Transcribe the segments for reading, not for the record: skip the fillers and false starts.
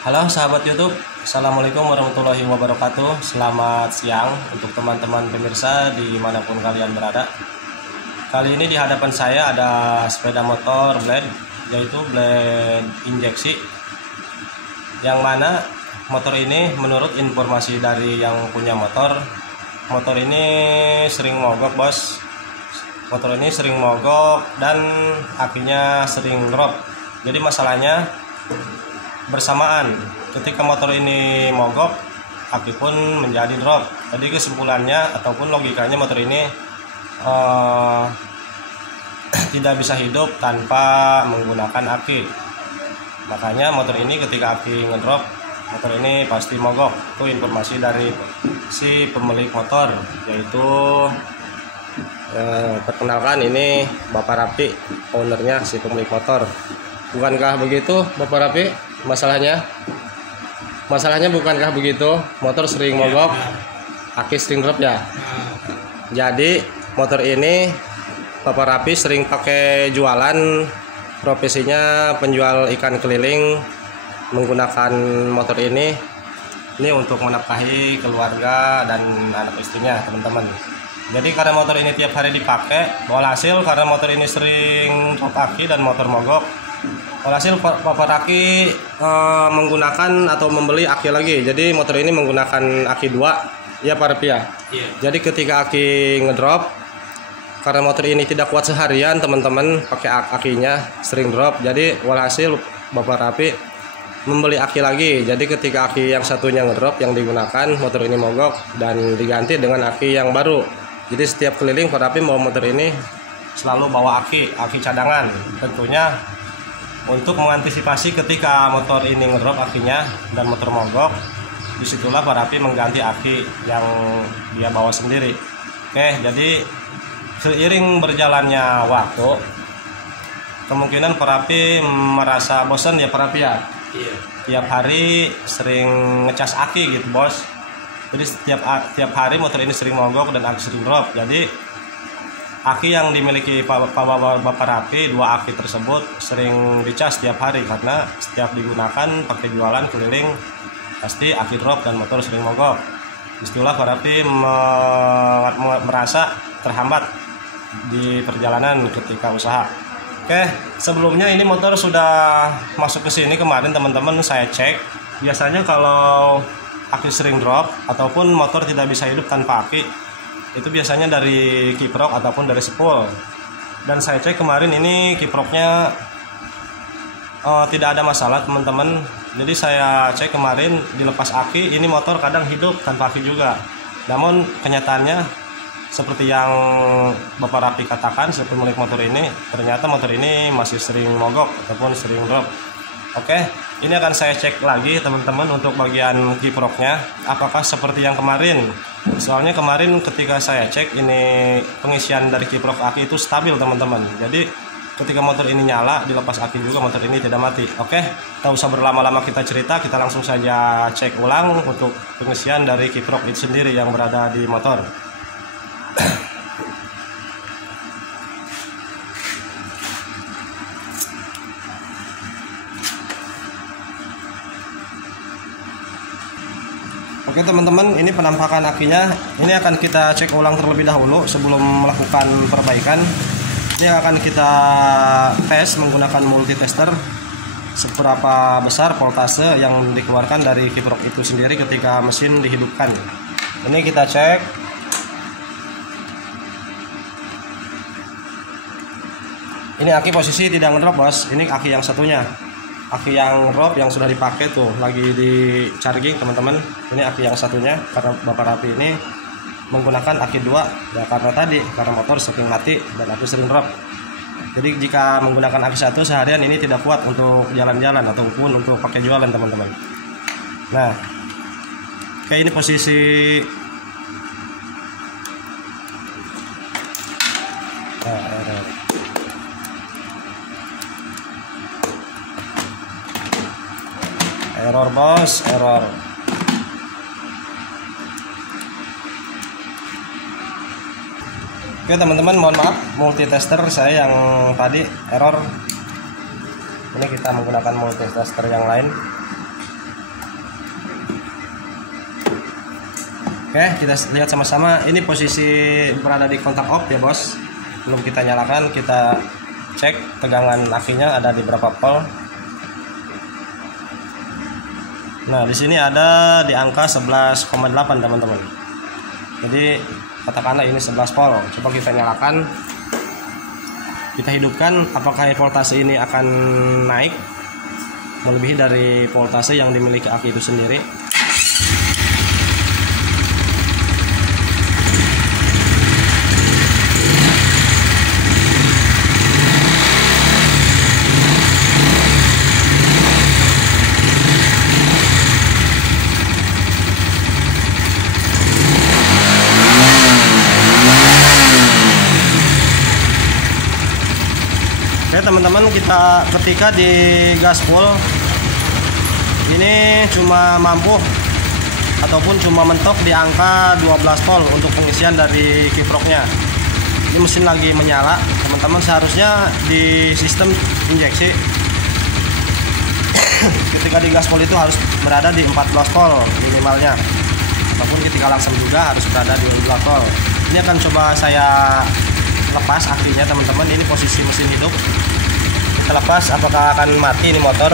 Halo sahabat YouTube, Assalamualaikum warahmatullahi wabarakatuh. Selamat siang untuk teman-teman pemirsa dimanapun kalian berada. Kali ini di hadapan saya ada sepeda motor blade, yaitu blade injeksi, yang mana motor ini menurut informasi dari yang punya motor ini sering mogok bos. Motor ini sering mogok dan akinya sering drop. Jadi masalahnya bersamaan ketika motor ini mogok, aki pun menjadi drop. Jadi kesimpulannya ataupun logikanya motor ini tidak bisa hidup tanpa menggunakan aki. Makanya motor ini ketika aki ngedrop, motor ini pasti mogok. Itu informasi dari si pemilik motor, yaitu perkenalkan, ini Bapak Rapi, ownernya si pemilik motor. Bukankah begitu Bapak Rapi? Masalahnya bukankah begitu, motor sering mogok, aki sering drop ya. Jadi motor ini Bapak Rapi sering pakai jualan, profesinya penjual ikan keliling, menggunakan motor ini untuk menafkahi keluarga dan anak istrinya, teman-teman. Jadi karena motor ini tiap hari dipakai, walhasil karena motor ini sering drop aki dan motor mogok, walhasil Bapak Rapi menggunakan atau membeli aki lagi. Jadi motor ini menggunakan aki 2 ya Pak Rapi ya. Iya. Jadi ketika aki ngedrop, karena motor ini tidak kuat seharian teman-teman pakai akinya sering drop, jadi walhasil Bapak Rapi membeli aki lagi. Jadi ketika aki yang satunya ngedrop yang digunakan, motor ini mogok dan diganti dengan aki yang baru. Jadi setiap keliling Pak Rapi bawa motor ini selalu bawa aki cadangan, tentunya untuk mengantisipasi ketika motor ini ngedrop akinya dan motor mogok. Disitulah Pak Rapi mengganti aki yang dia bawa sendiri. Oke, jadi seiring berjalannya waktu, kemungkinan Pak Rapi merasa bosan ya Pak Rapi ya. Iya. Tiap hari sering ngecas aki gitu bos. Jadi tiap hari motor ini sering mogok dan aki sering drop. Jadi aki yang dimiliki Bapak Rapi, 2 aki tersebut sering dicas setiap hari, karena setiap digunakan pakai jualan keliling pasti aki drop dan motor sering mogok. Disitulah Pak Rapi merasa terhambat di perjalanan ketika usaha. Oke, sebelumnya ini motor sudah masuk ke sini kemarin teman-teman, saya cek. Biasanya kalau aki sering drop ataupun motor tidak bisa hidup tanpa aki, itu biasanya dari kiprok ataupun dari spool. Dan saya cek kemarin ini kiproknya tidak ada masalah teman-teman. Jadi saya cek kemarin dilepas aki, ini motor kadang hidup tanpa aki juga. Namun kenyataannya seperti yang Bapak Rapi katakan, si pemilik motor ini, ternyata motor ini masih sering mogok ataupun sering drop. Oke, ini akan saya cek lagi teman-teman untuk bagian kiproknya, apakah seperti yang kemarin. Soalnya kemarin ketika saya cek, ini pengisian dari kiprok aki itu stabil teman-teman. Jadi ketika motor ini nyala, dilepas aki juga motor ini tidak mati. Oke, tak usah berlama-lama kita cerita, kita langsung saja cek ulang untuk pengisian dari kiprok itu sendiri yang berada di motor. Oke teman-teman, ini penampakan akinya. Ini akan kita cek ulang terlebih dahulu sebelum melakukan perbaikan. Ini akan kita tes menggunakan multitester seberapa besar voltase yang dikeluarkan dari kiprok itu sendiri ketika mesin dihidupkan. Ini kita cek. Ini aki posisi tidak ngedrop bos. Ini aki yang satunya. Aki yang drop yang sudah dipakai tuh lagi di charging teman-teman. Ini aki yang satunya, karena Bapak Rapi ini menggunakan aki 2 ya, karena motor sering mati dan aki sering drop. Jadi jika menggunakan aki 1 seharian ini tidak kuat untuk jalan-jalan ataupun untuk pakai jualan teman-teman. Nah, kayak ini posisi error bos, error. Oke teman-teman, mohon maaf, multitester saya yang tadi error. Ini kita menggunakan multitester yang lain. Oke, kita lihat sama-sama. Ini posisi berada di kontak off ya bos. Belum kita nyalakan, kita cek tegangan akinya ada di berapa volt. Nah, di sini ada di angka 11,8 teman-teman. Jadi katakanlah ini 11 volt. Coba kita nyalakan. Kita hidupkan, apakah voltase ini akan naik melebihi dari voltase yang dimiliki aki itu sendiri. Oke teman-teman, kita ketika di gas full ini cuma mampu ataupun cuma mentok di angka 12 volt untuk pengisian dari kiproknya. Ini mesin lagi menyala teman-teman, seharusnya di sistem injeksi ketika di gas full itu harus berada di 14 volt minimalnya, ataupun ketika langsung juga harus berada di 12 volt. Ini akan coba saya lepas akinya teman-teman. Ini posisi mesin hidup, kita lepas, apakah akan mati ini motor.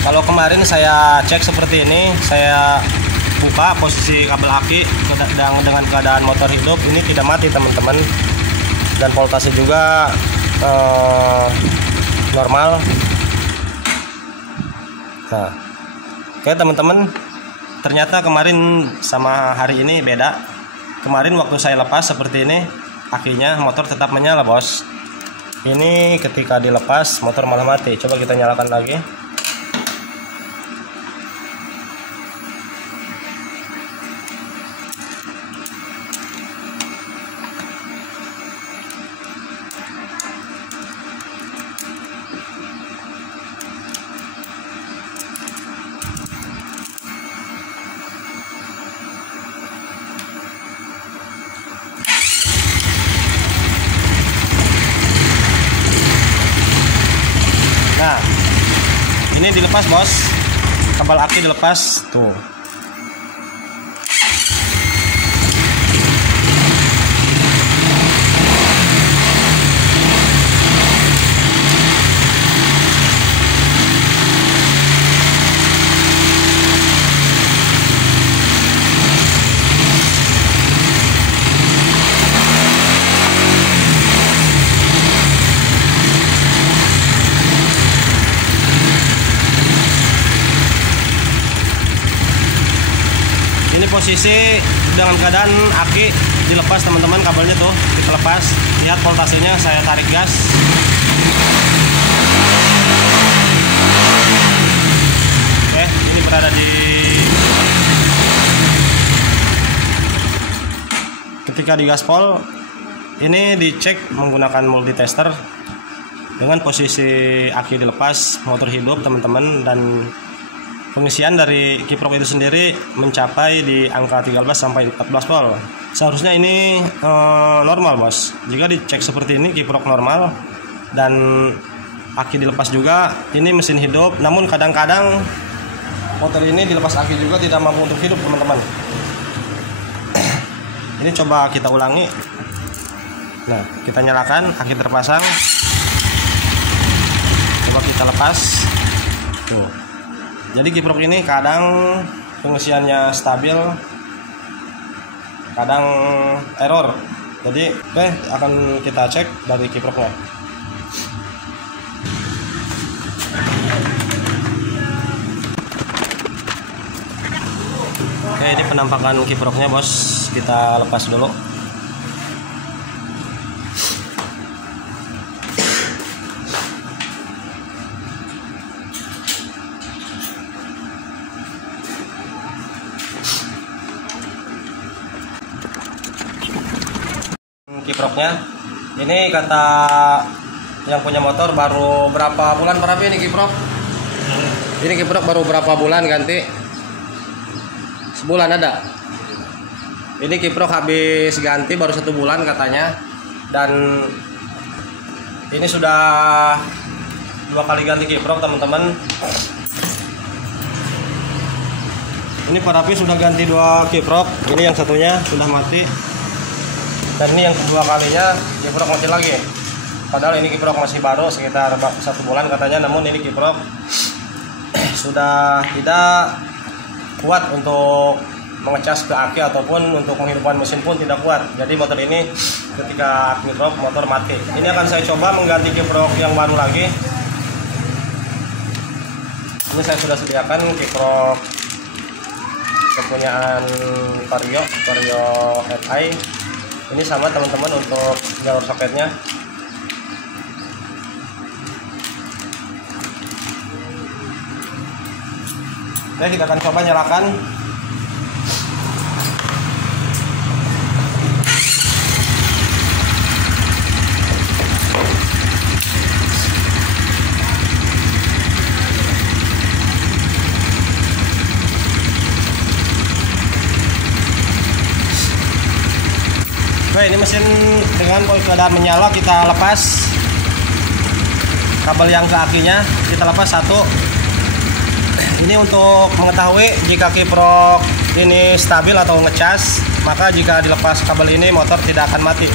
Kalau kemarin saya cek seperti ini, saya buka posisi kabel aki dengan keadaan motor hidup, ini tidak mati teman-teman, dan voltase juga normal. Nah, oke teman-teman, ternyata kemarin sama hari ini beda. Kemarin waktu saya lepas seperti ini, akinya motor tetap menyala bos. Ini ketika dilepas motor malah mati. Coba kita nyalakan lagi. Nah, ini dilepas bos, kabel aki dilepas tuh. Ini posisi dengan keadaan aki dilepas teman-teman, kabelnya tuh terlepas. Lihat voltasenya, saya tarik gas. Oke, ini berada di ketika di gaspol. Ini dicek menggunakan multitester dengan posisi aki dilepas, motor hidup teman-teman, dan pengisian dari kiprok itu sendiri mencapai di angka 13 sampai 14 volt. Seharusnya ini normal bos. Jika dicek seperti ini, kiprok normal dan aki dilepas juga, ini mesin hidup. Namun kadang-kadang motor ini dilepas aki juga tidak mampu untuk hidup teman-teman. Ini coba kita ulangi. Nah, kita nyalakan, aki terpasang. Coba kita lepas. Tuh. Jadi kiprok ini kadang pengisiannya stabil, kadang error. Jadi oke, akan kita cek dari kiproknya. Oke, ini penampakan kiproknya bos, kita lepas dulu. Kiproknya ini kata yang punya motor baru berapa bulan ini kiprok? Ini kiprok baru berapa bulan ganti? Sebulan ada. Ini kiprok habis ganti baru 1 bulan katanya, dan Ini sudah 2 kali ganti kiprok teman-teman. Ini Parapi sudah ganti 2 kiprok. Ini yang satunya sudah mati. Dan ini yang kedua kalinya kiprok mati lagi. Padahal ini kiprok masih baru sekitar 1 bulan katanya, namun ini kiprok sudah tidak kuat untuk mengecas ke aki ataupun untuk menghidupkan mesin pun tidak kuat. Jadi motor ini ketika aki drop motor mati. Ini akan saya coba mengganti kiprok yang baru lagi. Ini saya sudah sediakan kiprok kepunyaan Vario FI. Ini sama teman-teman untuk jalur soketnya. Oke, kita akan coba nyalakan. Oke, ini mesin dengan keadaan menyala, kita lepas kabel yang ke akinya, kita lepas satu. Ini untuk mengetahui jika kiprok ini stabil atau ngecas, maka jika dilepas kabel ini motor tidak akan mati.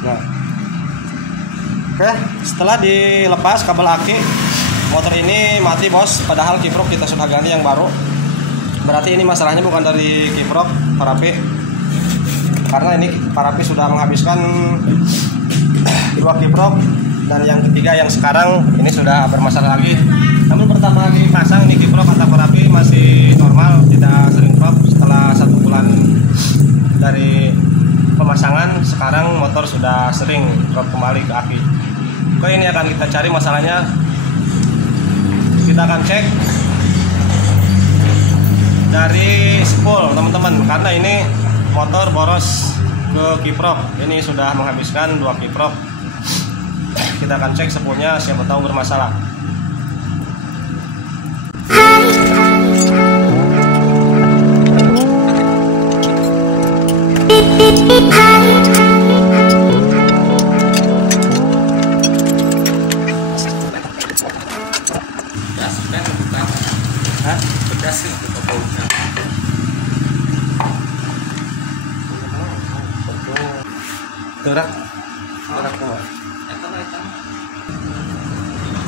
Nah. Oke, setelah dilepas kabel aki, motor ini mati bos, padahal kiprok kita sudah ganti yang baru. Berarti ini masalahnya bukan dari kiprok Parapi, karena ini Parapi sudah menghabiskan 2 kiprok, dan yang ketiga yang sekarang ini sudah bermasalah lagi. Namun pertama dipasang ini kiprok kata Parapi masih normal, tidak sering drop. Setelah 1 bulan dari pemasangan, sekarang motor sudah sering drop kembali ke aki. Oke, ini akan kita cari masalahnya. Kita akan cek dari spool teman-teman, karena ini motor boros ke kiprok. Ini sudah menghabiskan 2 kiprok. Kita akan cek spoolnya, siapa tahu bermasalah.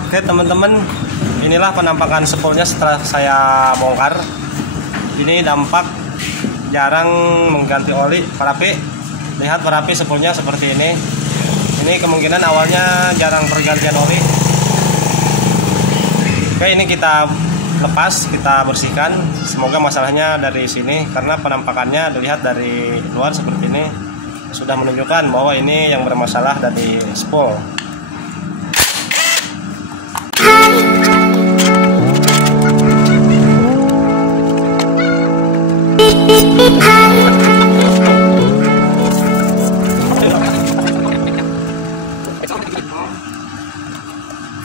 Oke teman-teman, inilah penampakan spoolnya setelah saya bongkar. Ini dampak jarang mengganti oli Parapi. Lihat Parapi spoolnya seperti ini. Ini kemungkinan awalnya jarang pergantian oli. Oke, ini kita lepas, kita bersihkan. Semoga masalahnya dari sini, karena penampakannya dilihat dari luar seperti ini sudah menunjukkan bahwa ini yang bermasalah dari spool.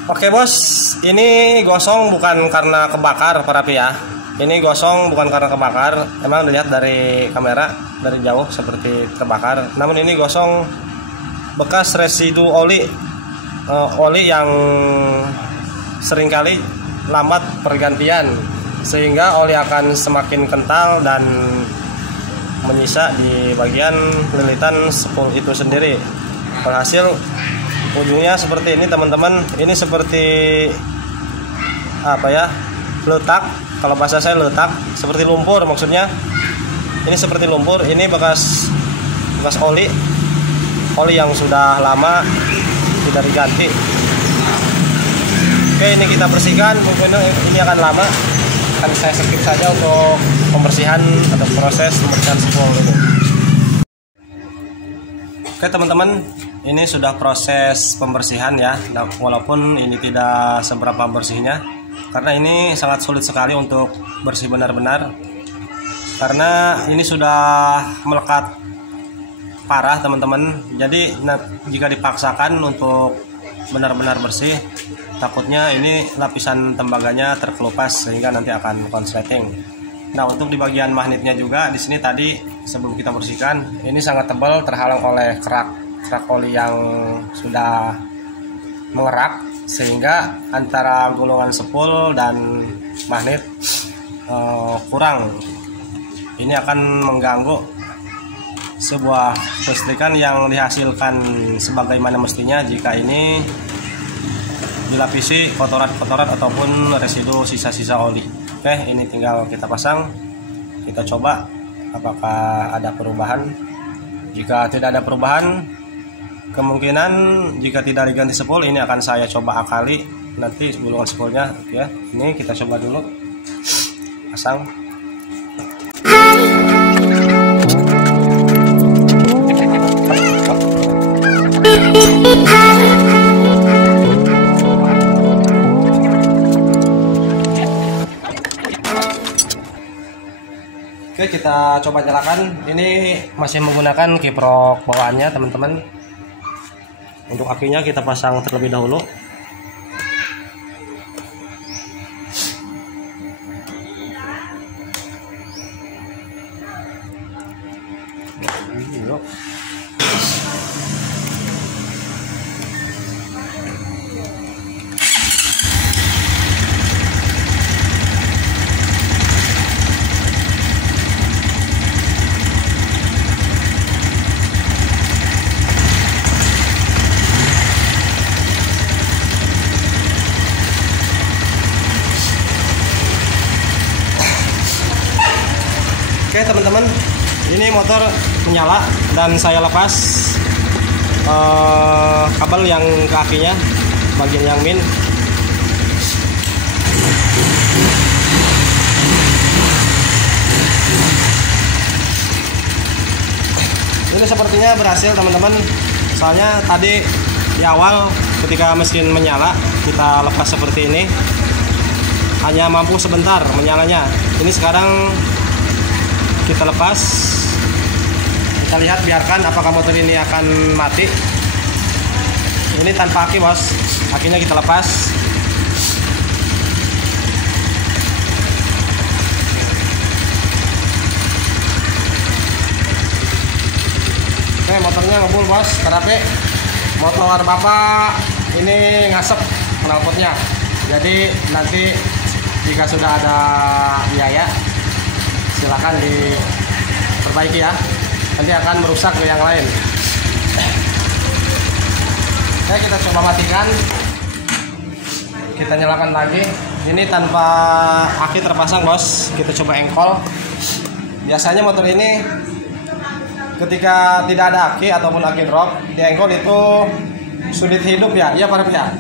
Oke bos, ini gosong bukan karena kebakar Parapi ya. Ini gosong bukan karena kebakar. Emang dilihat dari kamera dari jauh seperti terbakar. Namun ini gosong bekas residu oli, oli yang seringkali lambat pergantian, sehingga oli akan semakin kental dan menyisa di bagian lilitan spool itu sendiri. Berhasil ujungnya seperti ini teman-teman. Ini seperti apa ya, letak, kalau bahasa saya letak, seperti lumpur maksudnya. Ini seperti lumpur. Ini bekas oli yang sudah lama tidak diganti. Oke, ini kita bersihkan. Mungkin ini akan lama, akan saya skip saja untuk pembersihan atau proses pembersihan spool ini. Oke teman-teman, ini sudah proses pembersihan ya. Nah, walaupun ini tidak seberapa bersihnya, karena ini sangat sulit sekali untuk bersih benar-benar, karena ini sudah melekat parah teman-teman. Jadi jika dipaksakan untuk benar-benar bersih, takutnya ini lapisan tembaganya terkelupas sehingga nanti akan konsleting. Nah, untuk di bagian magnetnya juga di sini tadi sebelum kita bersihkan, ini sangat tebal terhalang oleh kerak oli yang sudah mengerak, sehingga antara gulungan spool dan magnet kurang. Ini akan mengganggu sebuah kelistrikan yang dihasilkan sebagaimana mestinya jika ini dilapisi kotoran-kotoran ataupun residu sisa-sisa oli. Oke, ini tinggal kita pasang, kita coba apakah ada perubahan. Jika tidak ada perubahan, kemungkinan jika tidak diganti spool, ini akan saya coba akali nanti gulungan spoolnya ya. Ini kita coba dulu pasang. Oke, kita coba nyalakan. Ini masih menggunakan kiprok bawaannya teman-teman. Untuk akinya kita pasang terlebih dahulu. Oke teman-teman, ini motor menyala dan saya lepas kabel yang ke akinya, bagian yang min. Ini sepertinya berhasil teman-teman. Soalnya tadi di awal ketika mesin menyala kita lepas seperti ini, hanya mampu sebentar menyalanya. Ini sekarang kita lepas, kita lihat, biarkan apakah motor ini akan mati. Ini tanpa aki bos, akinya kita lepas. Oke, motornya ngebul bos, terapi motor bapak ini ngasep knalpotnya. Jadi nanti jika sudah ada biaya silahkan diperbaiki ya, nanti akan merusak ke yang lain. Oke, kita coba matikan, kita nyalakan lagi. Ini tanpa aki terpasang bos, kita coba engkol. Biasanya motor ini ketika tidak ada aki ataupun aki drop, di engkol itu sulit hidup ya, iya Pak ya.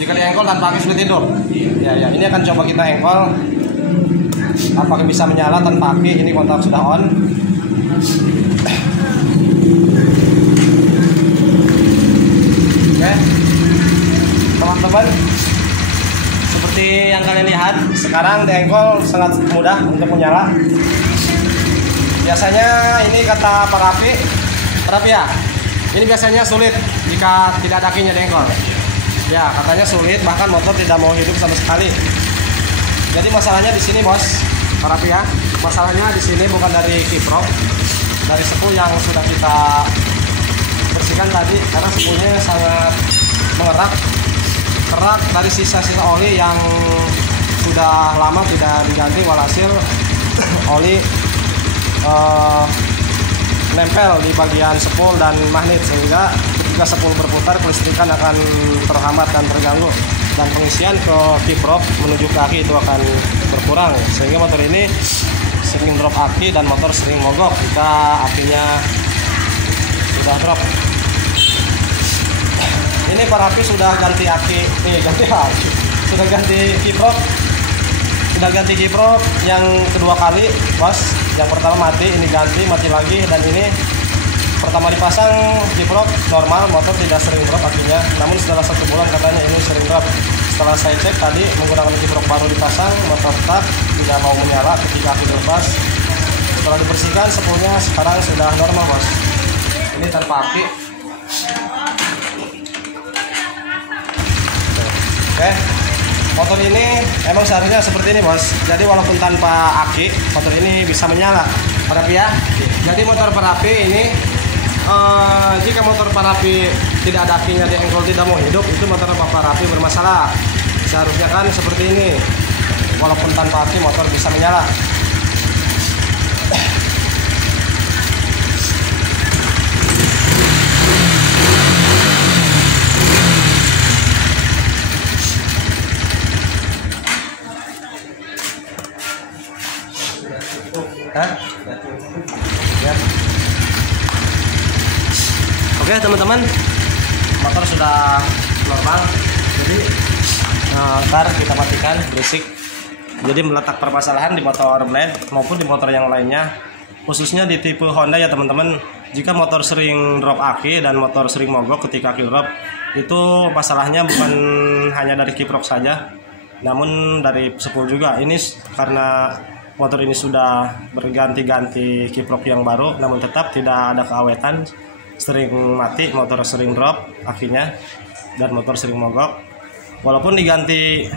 Jika di engkol tanpa aki sulit hidup ya, ini akan coba kita engkol apakah bisa menyala tanpa aki. Ini kontak sudah on. Oke teman-teman, seperti yang kalian lihat sekarang dengkol sangat mudah untuk menyala. Biasanya ini kata Pak Rafi ya, ini biasanya sulit jika tidak ada akinya dengkol ya, katanya sulit, bahkan motor tidak mau hidup sama sekali. Jadi masalahnya di sini bos, Pak Rafi ya. Masalahnya di sini bukan dari kiprok, dari spool yang sudah kita bersihkan tadi, karena spoolnya sangat mengerak, kerak dari sisa-sisa oli yang sudah lama tidak diganti, walhasil oli nempel di bagian spool dan magnet, sehingga ketika spool berputar kelistrikan akan terhambat dan terganggu, dan pengisian ke kiprok menuju ke aki itu akan berkurang, sehingga motor ini sering drop aki dan motor sering mogok jika akinya sudah drop. Ini Pak Rafi sudah ganti aki, sudah ganti kiprok, yang kedua kali bos. Yang pertama mati, ini ganti, mati lagi, dan ini pertama dipasang kiprok normal, motor tidak sering drop akinya. Namun setelah 1 bulan katanya ini sering drop. Setelah saya cek tadi menggunakan kiprok baru dipasang, motor tak tidak mau menyala ketika aki dilepas. Setelah dibersihkan spoolnya sekarang sudah normal bos. Ini tanpa aki. Oke, motor ini emang seharusnya seperti ini bos. Jadi walaupun tanpa aki, motor ini bisa menyala parapi ya. Jadi motor parapi ini jika motor parapi tidak ada akinya di engkol tidak mau hidup, itu motor parapi bermasalah. Seharusnya kan seperti ini, walaupun tanpa aki motor bisa menyala. Ya. Oke teman-teman, motor sudah normal. Jadi ntar kita matikan berisik. Jadi meletak permasalahan di motor blade maupun di motor yang lainnya, khususnya di tipe Honda ya teman-teman. Jika motor sering drop aki dan motor sering mogok ketika aki drop, itu masalahnya bukan hanya dari kiprok saja, namun dari spool juga. Ini karena motor ini sudah berganti-ganti kiprok yang baru, namun tetap tidak ada keawetan, sering mati, motor sering drop akinya, dan motor sering mogok. Walaupun diganti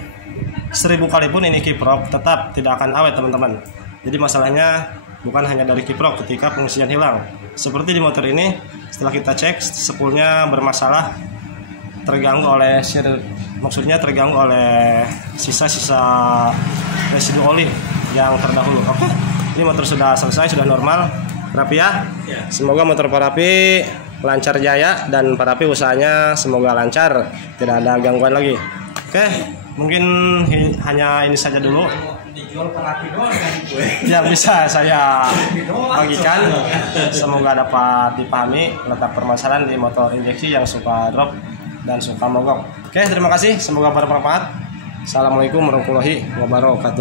1000 kali pun ini kiprok tetap tidak akan awet teman-teman. Jadi masalahnya bukan hanya dari kiprok ketika pengisian hilang. Seperti di motor ini, setelah kita cek spoolnya bermasalah, terganggu oleh terganggu oleh sisa-sisa residu oli yang terdahulu. Oke, ini motor sudah selesai, sudah normal parapi ya. Semoga motor parapi lancar jaya dan parapi usahanya semoga lancar, tidak ada gangguan lagi. Oke, mungkin hanya ini saja dulu yang bisa saya bagikan. Semoga dapat dipahami letak permasalahan di motor injeksi yang suka drop dan suka mogok. Oke, terima kasih, semoga bermanfaat. Assalamualaikum warahmatullahi wabarakatuh.